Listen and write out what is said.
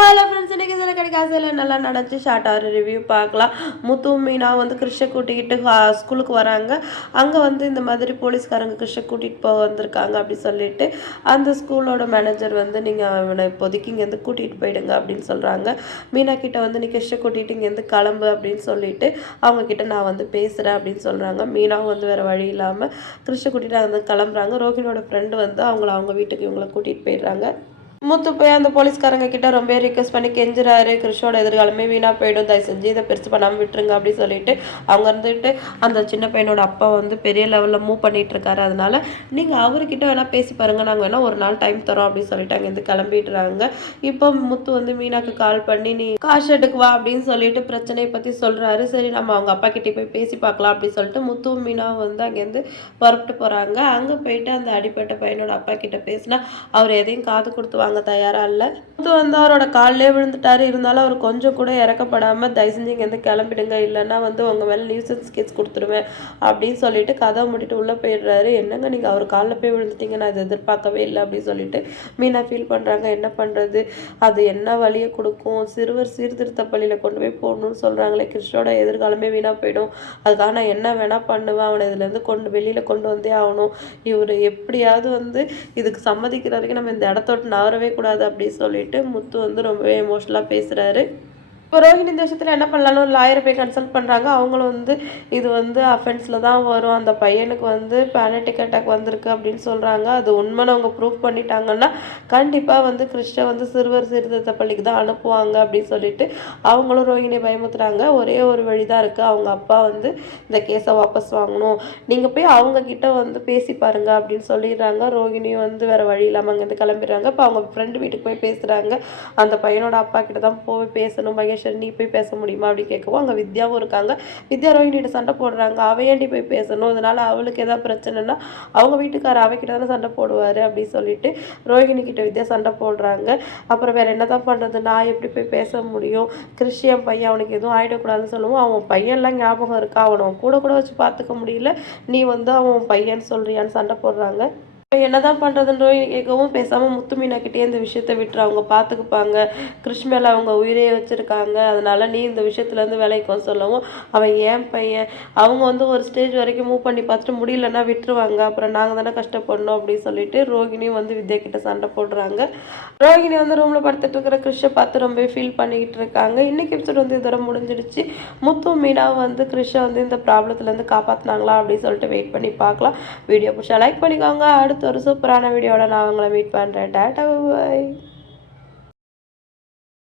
Hello friends, இன்றைக்கி இதில் கிடைக்காதில் நல்லா நடந்துச்சு. ஷார்ட்டாக ரிவ்யூ பார்க்கலாம். முத்து மீனா வந்து கிருஷ்ண கூட்டிக்கிட்டு ஸ்கூலுக்கு வராங்க. அங்கே வந்து இந்த மாதிரி போலீஸ்காரங்க கிருஷ்ண கூட்டிகிட்டு போக வந்திருக்காங்க அப்படி சொல்லிட்டு அந்த ஸ்கூலோட மேனேஜர் வந்து நீங்கள் அவனை இப்போதைக்கு இங்கேருந்து கூட்டிகிட்டு போயிடுங்க அப்படின்னு சொல்கிறாங்க. மீனா கிட்ட வந்து நீ கிருஷ்ண கூட்டிகிட்டு இங்கேருந்து கிளம்பு அப்படின்னு சொல்லிட்டு அவங்கக்கிட்ட நான் வந்து பேசுகிறேன் அப்படின்னு சொல்கிறாங்க. மீனாவும் வந்து வேறு வழி இல்லாமல் கிருஷ்ண கூட்டிகிட்டு வந்து கிளம்புறாங்க. ரோஹினியோட ஃப்ரெண்டு வந்து அவங்க வீட்டுக்கு இவங்களை கூட்டிகிட்டு போயிடுறாங்க. மூத்து போய் அந்த போலீஸ்காரங்க கிட்ட ரொம்ப ரிக்வெஸ்ட் பண்ணி கெஞ்சுறாரு. கிருஷ்ணோட எதிர்காலமே வீணாக போயிடும், தயவு செஞ்சு இதை பெருசு பண்ணாமல் விட்டுருங்க அப்படின்னு சொல்லிட்டு அவங்க இருந்துட்டு அந்த சின்ன பையனோட அப்பா வந்து பெரிய லெவலில் மூவ் பண்ணிட்டு இருக்காரு. அதனால நீங்கள் அவர்கிட்ட வேணால் பேசி பாருங்க, நாங்கள் வேணால் ஒரு நாள் டைம் தரோம் அப்படின்னு சொல்லிட்டு அங்கேருந்து கிளம்பிடுறாங்க. இப்போ முத்து வந்து மீனாக்கு கால் பண்ணி நீ கார் ஷெட்டுக்கு வா அப்படின்னு சொல்லிட்டு பிரச்சனையை பற்றி சொல்கிறாரு. சரி நம்ம அவங்க அப்பா கிட்டே போய் பேசி பார்க்கலாம் அப்படின்னு சொல்லிட்டு முத்து மீனா வந்து அங்கேருந்து புறப்பட்டு போகிறாங்க. அங்கே போயிட்டு அந்த அடிப்பட்ட பையனோட அப்பா கிட்ட பேசினா அவர் எதையும் காது கொடுத்து வாங்க தயாரா இல்லை. முத்து வந்து அவரோட காலிலே விழுந்துட்டாரு. இருந்தாலும் அவர் கொஞ்சம் கூட இறக்கப்படாமல் தயவு செஞ்சு இங்கேருந்து கிளம்பிடுங்க, இல்லைன்னா வந்து உங்கள் மேலே நியூசன்ஸ் கேஸ் கொடுத்துருவேன் அப்படின்னு சொல்லிட்டு கதவை மூடிட்டு உள்ளே போயிடுறாரு. என்னங்க நீங்கள் அவர் காலில் போய் விழுந்துட்டீங்க, நான் இதை எதிர்பார்க்கவே இல்லை அப்படின்னு சொல்லிட்டு மீனா ஃபீல் பண்ணுறாங்க. என்ன பண்ணுறது, அது என்ன வழியை கொடுக்கும், சிறுவர் சீர்திருத்த பள்ளியில் கொண்டு போய் போடணும்னு சொல்கிறாங்களே, கிருஷ்ணோட எதிர்காலமே வீணாக போயிடும், அதுக்காக நான் என்ன வேணால் பண்ணுவேன், அவனை இதுலேருந்து வெளியில் கொண்டு வந்தே ஆகணும், இவர் எப்படியாவது வந்து இதுக்கு சம்மதிக்கிற வரைக்கும் நம்ம இந்த இடத்தோட்டு நகரவே கூடாது அப்படின்னு சொல்லிட்டு முத்து வந்து ரொம்பவே எமோஷனலாக பேசுகிறாரு. இப்போ ரோஹிணி இந்த விஷயத்தில் என்ன பண்ணலான்னு ஒரு லாயரை போய் கன்சல்ட் பண்ணுறாங்க. அவங்களும் வந்து இது வந்து அஃபென்ஸில் தான் வரும், அந்த பையனுக்கு வந்து பேனட்டிக் அட்டாக் வந்திருக்கு அப்படின்னு சொல்கிறாங்க. அது உண்மைன்னு அவங்க ப்ரூவ் பண்ணிட்டாங்கன்னா கண்டிப்பாக வந்து கிருஷ்ண வந்து சிறுவர் சீர்திருத்த பள்ளிக்கு தான் அனுப்புவாங்க அப்படின்னு சொல்லிட்டு அவங்களும் ரோஹிணியை பயமுத்துறாங்க. ஒரே ஒரு வழி தான் இருக்குது, அவங்க அப்பா வந்து இந்த கேஸை வாபஸ் வாங்கணும், நீங்கள் போய் அவங்கக்கிட்ட வந்து பேசி பாருங்க அப்படின்னு சொல்லிடுறாங்க. ரோஹிணியும் வந்து வேறு வழி இல்லாமல் அங்கேருந்து கிளம்பிடுறாங்க. இப்போ அவங்க ஃப்ரெண்டு வீட்டுக்கு போய் பேசுகிறாங்க. அந்த பையனோட அப்பா கிட்ட தான் போய் பேசணும், நீ போய் பேச முடியுமா அப்படின்னு கேட்கவும் அங்கே வித்யாவும் இருக்காங்க. வித்யா ரோஹினிகிட்ட சண்டை போடுறாங்க. அவையாண்டி போய் பேசணும், அதனால அவளுக்கு ஏதாவது பிரச்சனைனா அவங்க வீட்டுக்கார அவைக்கிட்ட தானே சண்டை போடுவார் அப்படின்னு சொல்லிட்டு ரோஹிணி கிட்ட வித்யா சண்டை போடுறாங்க. அப்புறம் வேற என்னதான் பண்ணுறது, நான் எப்படி போய் பேச முடியும், கிறிஸ்டியன் பையன் அவனுக்கு எதுவும் ஆகிடக்கூடாதுன்னு சொல்லுவோம். அவன் பையன்லாம் ஞாபகம் இருக்கா, அவனை கூட வச்சு பார்த்துக்க முடியல, நீ வந்து அவன் பையன் சொல்றியான்னு சண்டை போடுறாங்க. இப்போ என்னதான் பண்ணுறதுன்னு கேட்கவும் பேசாமல் முத்து மீனாக்கிட்டே இந்த விஷயத்தை விட்டுரு, அவங்க பார்த்துக்குப்பாங்க, கிருஷ் மேலே அவங்க உயிரையே வச்சுருக்காங்க, அதனால நீ இந்த விஷயத்துலேருந்து விலைக்கு சொல்லவும் அவன் ஏன் பையன், அவங்க வந்து ஒரு ஸ்டேஜ் வரைக்கும் மூவ் பண்ணி பார்த்துட்டு முடியலன்னா விட்டுருவாங்க, அப்புறம் நாங்கள் தானே கஷ்டப்படணும் அப்படின்னு சொல்லிட்டு ரோஹிணியும் வந்து வித்யா கிட்ட சண்டை போடுறாங்க. ரோஹிணி வந்து ரூமில் படுத்துட்டு இருக்கிற கிருஷ்ஷை பார்த்து ரொம்ப ஃபீல் பண்ணிக்கிட்டு இருக்காங்க. இன்றைக்கி எபிசோட் வந்து இதோட முடிஞ்சிடுச்சு. முத்து மீனாவும் வந்து கிருஷ்ஷை வந்து இந்த ப்ராப்ளத்துலேருந்து காப்பாற்றினாங்களா அப்படின்னு சொல்லிட்டு வெயிட் பண்ணி பார்க்கலாம். வீடியோ பிடிச்சா லைக் பண்ணிக்கோங்க. அடுத்து ஒரு சூப்பரான வீடியோட நான் உங்களை மீட் பண்ணுறேன். டாடா, பாய்.